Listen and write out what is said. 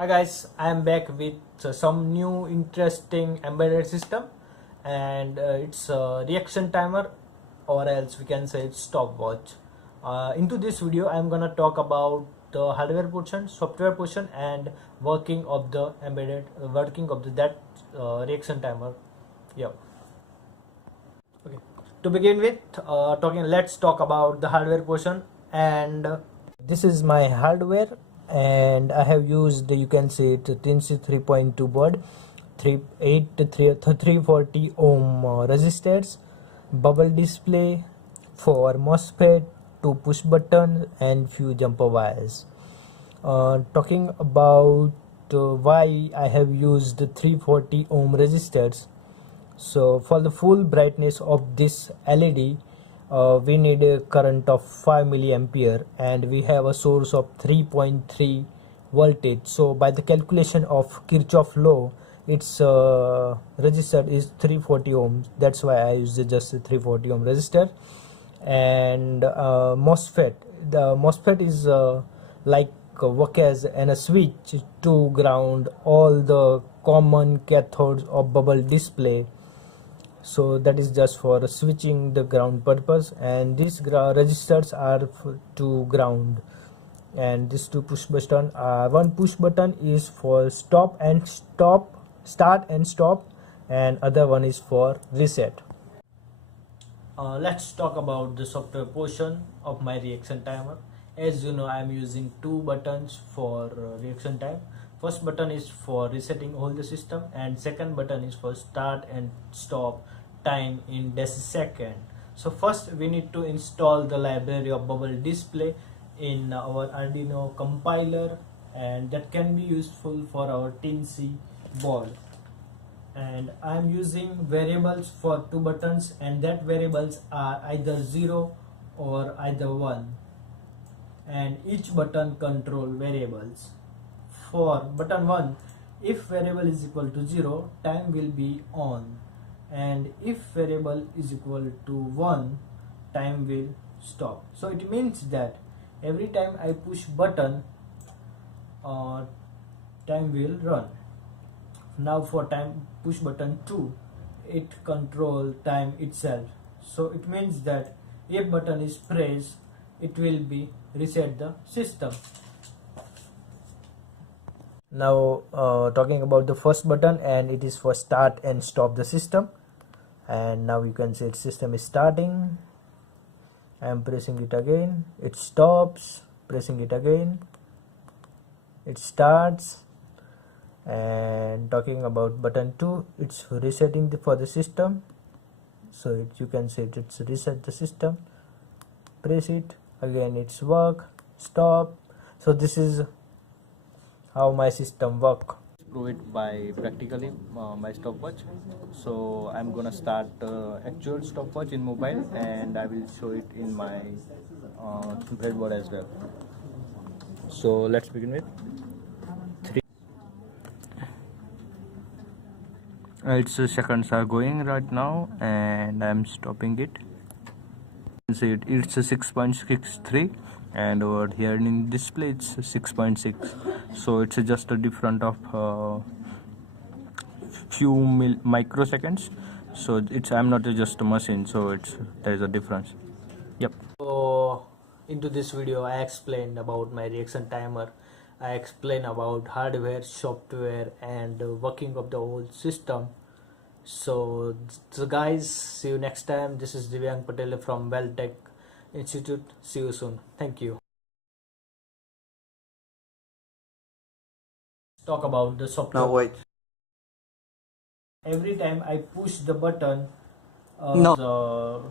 Hi guys, I am back with some new interesting embedded system, and it's a reaction timer, or else we can say it's stopwatch. Into this video I am gonna talk about the hardware portion, software portion, and working of the embedded working of that reaction timer. Yeah. Okay. To begin with, let's talk about the hardware portion. And this is my hardware, and I have used, you can see it, Teensy 3.2 board, 340 ohm resistors, bubble display, 4 MOSFET, 2 push buttons, and few jumper wires. Talking about why I have used 340 ohm resistors. So for the full brightness of this LED, we need a current of 5 milliampere, and we have a source of 3.3 voltage. So by the calculation of Kirchhoff law, its resistor is 340 ohms. That's why I use just a 340 ohm resistor. And MOSFET, the MOSFET is like work as a switch to ground all the common cathodes of bubble display. So that is just for switching the ground purpose, and these registers are to ground. And these two push button, one push button is for start and stop, and other one is for reset. Let's talk about the software portion of my reaction timer. As you know, I am using two buttons for reaction time. First button is for resetting all the system, and second button is for start and stop time in decisecond. So first we need to install the library of bubble display in our Arduino compiler, and that can be useful for our Teensy board. And I'm using variables for two buttons, and that variables are either 0 or either 1, and each button control variables. For button 1, if variable is equal to 0, time will be on, and if variable is equal to 1, time will stop. So it means that every time I push button, time will run. Now for time push button 2, it control time itself. So it means that if button is pressed, it will be reset the system. Now talking about the first button, and it is for start and stop the system. And now you can see its system is starting. I am pressing it again, it stops, pressing it again, it starts. And talking about button 2, it's resetting for the system. So you can see it's reset the system, press it again, it's work, stop. So this is how my system work. Prove it by practically my stopwatch. So I'm gonna start actual stopwatch in mobile, and I will show it in my breadboard as well. So let's begin with 3. Its seconds are going right now, and I'm stopping it. You can see it's a 6.63, and over here in display it's 6.6. so it's just a difference of few microseconds. So it's, I'm not just a machine, so there is a difference. Yep. So into this video I explained about my reaction timer. I explained about hardware, software, and working of the whole system. So guys, see you next time. This is Divyang Patel from Welltech Institute. See you soon. Thank you. Talk about the software. Now wait. Every time I push the button, No. the